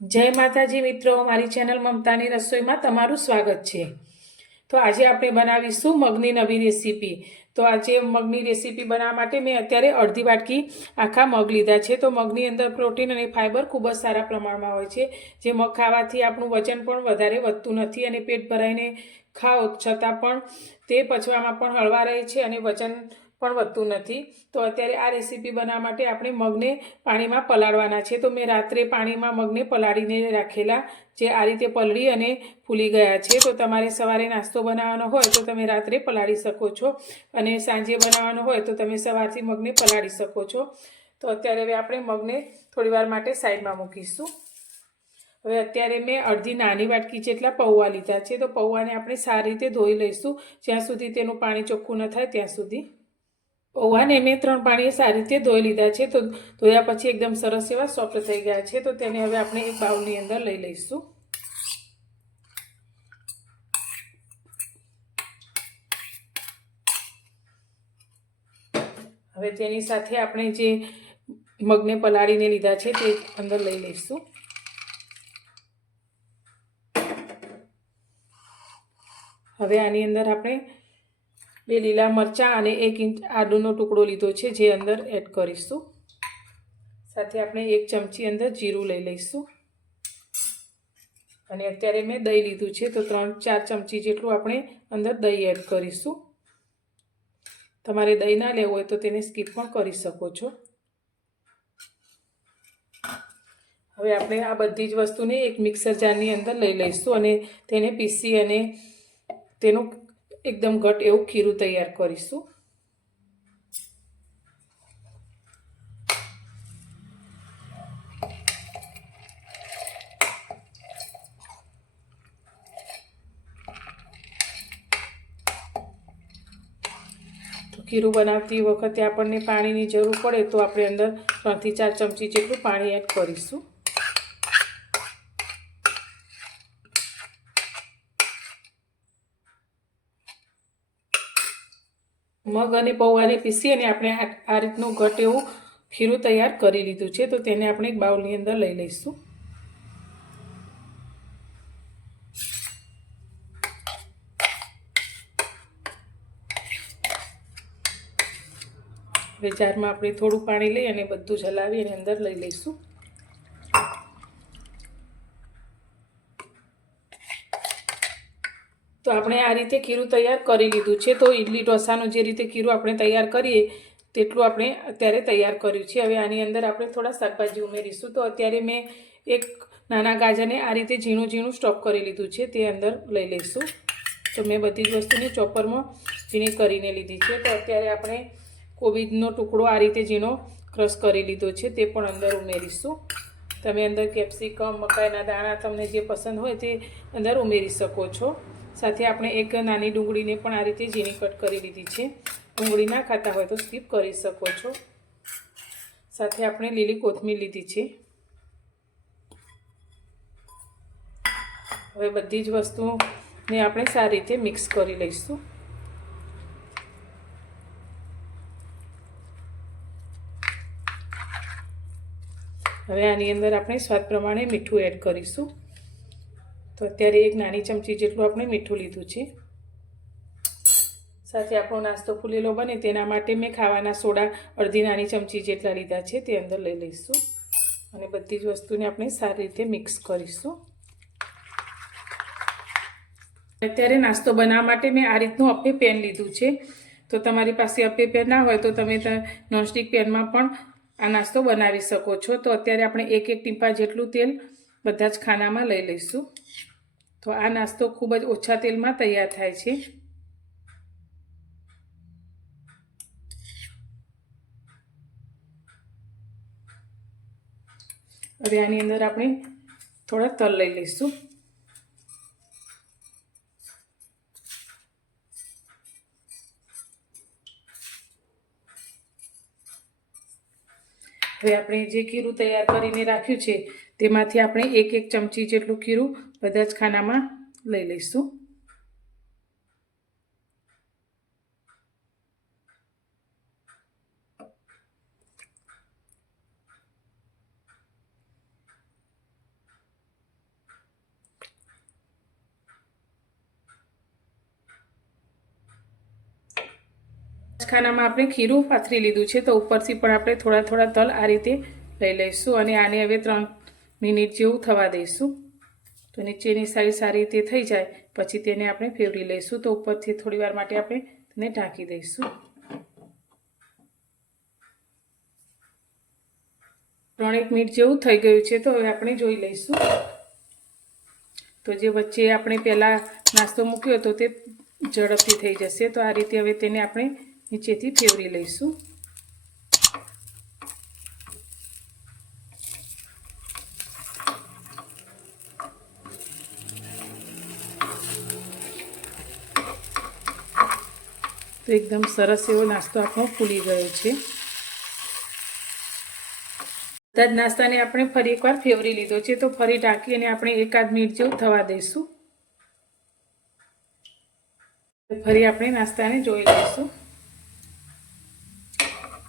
જય માતાજી મિત્રો, મારી ચેનલ મમતાની રસોઈમાં તમારું સ્વાગત છે। તો આજે આપણે બનાવીશું મગની નવી રેસીપી। તો આજે મગની રેસીપી બનાવવા માટે મેં અત્યારે અડધી વાટકી આખા મગ લીધા છે। તો મગની અંદર પ્રોટીન અને ફાઇબર ખૂબ જ સારા પ્રમાણમાં હોય છે, જે મગ ખાવાથી આપણું વજન પણ વધારે વધતું નથી અને પેટ ભરાઈને ખાઓ છતાં પણ તે પચવામાં પણ હળવા રહે છે અને વજન પણ વધતું નથી। તો અત્યારે આ રેસીપી બનાવવા માટે આપણે મગને પાણીમાં પલાળવાના છે। તો મેં રાત્રે પાણીમાં મગને પલાળીને રાખેલા, જે આ રીતે પલળી અને ફૂલી ગયા છે। તો તમારે સવારે નાસ્તો બનાવવાનો હોય તો તમે રાત્રે પલાળી શકો છો અને સાંજે બનાવવાનો હોય તો તમે સવારથી મગને પલાળી શકો છો। તો અત્યારે હવે આપણે મગને થોડીવાર માટે સાઈડમાં મૂકીશું। હવે અત્યારે મેં અડધી નાની વાટકી જેટલા પૌવા લીધા છે। તો પૌવાને આપણે સારી રીતે ધોઈ લઈશું, જ્યાં સુધી તેનું પાણી ચોખ્ખું ન થાય ત્યાં સુધી। પૌવાને મેં 3 પાણીએ સારી રીતે ધોઈ લીધા છે। તો ધોયા પછી એકદમ સરસ એવા સોફ્ટ થઈ ગયા છે। તો તેને હવે આપણે એક બાઉલની અંદર લઈ લઈશું। હવે તેની સાથે આપણે જે મગને પલાળીને લીધા છે તે અંદર લઈ લઈશું। હવે આની અંદર આપણે 2 લીલા મરચાં અને 1 ઇંચ આદુનો ટુકડો લીધો છે, જે અંદર એડ કરીશું। સાથે આપણે 1 ચમચી અંદર જીરું લઈ લઈશું અને અત્યારે મેં દહીં લીધું છે, તો 3-4 ચમચી જેટલું આપણે અંદર દહીં એડ કરીશું। તમારે દહીં ના લેવું હોય તો તેને સ્કીપ પણ કરી શકો છો। હવે આપણે આ બધી જ વસ્તુને એક મિક્સર જારની અંદર લઈ લઈશું અને તેને પીસી અને તેનું એકદમ ઘટ એવું ખીરું તૈયાર કરીશું। ખીરું બનાવતી વખતે આપણને પાણીની જરૂર પડે તો આપણે અંદર 3 થી 4 ચમચી જેટલું પાણી એડ કરીશું। મગ અને પૌવાને પીસી અને આપણે આ રીતનું ઘટ એવું ખીરું તૈયાર કરી લીધું છે। તો તેને આપણે એક બાઉલની અંદર લઈ લઈશું। હવે જારમાં આપણે થોડું પાણી લઈ અને બધું જ હલાવી અને અંદર લઈ લઈશું। તો આપણે આ રીતે ખીરું તૈયાર કરી લીધું છે। તો ઇડલી ઢોસાનું જે રીતે ખીરું આપણે તૈયાર કરીએ તેટલું આપણે અત્યારે તૈયાર કર્યું છે। હવે આની અંદર આપણે થોડા શાકભાજી ઉમેરીશું। તો અત્યારે મેં એક નાના ગાજરને આ રીતે ઝીણું ઝીણું સ્ટોપ કરી લીધું છે, તે અંદર લઈ લઈશું। તો મેં બધી જ વસ્તુને ચોપરમાં ઝીણી કરીને લીધી છે। તો અત્યારે આપણે કોબીજનો ટુકડો આ રીતે ઝીણો ક્રશ કરી લીધો છે, તે પણ અંદર ઉમેરીશું। તમે અંદર કેપ્સિકમ, મકાઈના દાણા તમને જે પસંદ હોય તે અંદર ઉમેરી શકો છો। સાથે આપણે એક નાની ડુંગળીને પણ આ રીતે ઝીણી કટ કરી લીધી છે। ડુંગળી ના ખાતા હોય તો સ્કીપ કરી શકો છો। સાથે આપણે લીલી કોથમીર લીધી છે। હવે બધી જ વસ્તુને આપણે સારી રીતે મિક્સ કરી લઈશું। હવે આની અંદર આપણે સ્વાદ પ્રમાણે મીઠું એડ કરીશું। તો અત્યારે 1 નાની ચમચી જેટલું આપણે મીઠું લીધું છે। સાથે આપણો નાસ્તો ફૂલેલો બને તેના માટે મેં ખાવાના સોડા અડધી નાની ચમચી જેટલા લીધા છે, તે અંદર લઈ લઈશું અને બધી જ વસ્તુને આપણે સારી રીતે મિક્સ કરીશું। અત્યારે નાસ્તો બનાવવા માટે મેં આ રીતનું અપ્પે પેન લીધું છે। તો તમારી પાસે અપ્પે પેન ના હોય તો તમે નોનસ્ટિક પેનમાં પણ આ નાસ્તો બનાવી શકો છો। તો અત્યારે આપણે 1-1 ટીપા જેટલું તેલ બધા જ ખાનામાં લઈ લઈશું। તો આ નાસ્તો ખૂબ જ ઓછા તેલમાં તૈયાર થાય છે। હવે આની અંદર આપણે થોડા તલ લઈ લઈશું। હવે આપણે જે ખીરું તૈયાર કરીને રાખ્યું છે તેમાંથી આપણે 1-1 ચમચી જેટલું ખીરું બધા જ ખાનામાં લઈ લઈશું। ખાનામાં આપણે ખીરું પાથરી લીધું છે, તો ઉપરથી પણ આપણે થોડા થોડા તલ આ રીતે લઈ લઈશું અને આને હવે 3 મિનિટ જેવું થવા દઈશું. તો નીચેની સાઈડ સારી રીતે થઈ જાય પછી તેને આપણે ફેવરી લઈશું. તો ઉપરથી થોડી વાર માટે આપણે તેને ઢાંકી દઈશું. 3 મિનિટ જેવું થઈ ગયું છે, તો હવે આપણે જોઈ લઈશું. તો જે વચ્ચે આપણે પહેલાં નાસ્તો મૂક્યો હતો તે ઝડપથી થઈ જશે. તો આ રીતે હવે તેને આપણે નીચેથી ફેવરી લઈશું. તો એકદમ સરસ એવો નાસ્તો આપણો ફૂલી ગયો છે. બધા જ નાસ્તાને આપણે ફરી એકવાર ફેવરી લીધો છે, તો ફરી ઢાંકી અને આપણે 1-8 મિનિટ જેવું થવા દઈશું. ફરી આપણે નાસ્તાને જોઈ લઈશું.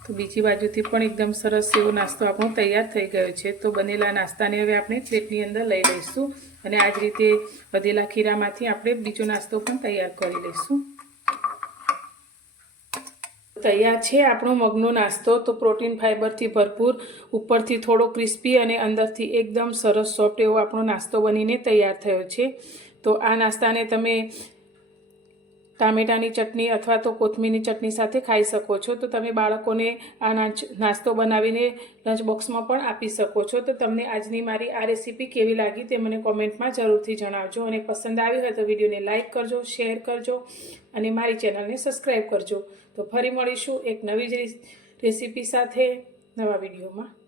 તો બીજી બાજુથી પણ એકદમ સરસ એવો નાસ્તો આપણો તૈયાર થઈ ગયો છે. તો બનેલા નાસ્તાને હવે આપણે પ્લેટની અંદર લઈ લઈશું અને આ જ રીતે વધેલા ખીરામાંથી આપણે બીજો નાસ્તો પણ તૈયાર કરી લઈશું. તૈયાર છે આપણો મગનો નાસ્તો. તો પ્રોટીન ફાઈબરથી ભરપૂર, ઉપરથી થોડો ક્રિસ્પી અને અંદરથી એકદમ સરસ સોફ્ટ એવો આપણો નાસ્તો બનીને તૈયાર થયો છે. તો આ નાસ્તાને તમે ટામેટાની ચટણી અથવા તો કોથમીરની ચટણી સાથે ખાઈ શકો છો. તો તમે બાળકોને આ નાસ્તો બનાવીને લંચ બોક્સમાં પણ આપી શકો છો. તો તમને આજની મારી આ રેસીપી કેવી લાગી તે મને કોમેન્ટમાં જરૂરથી જણાવજો અને પસંદ આવી હોય તો વિડીયોને લાઇક કરજો, શેર કરજો અને મારી ચેનલને સબસ્ક્રાઈબ કરજો. તો ફરી મળીશું એક નવી જ રેસીપી સાથે નવા વિડીયોમાં.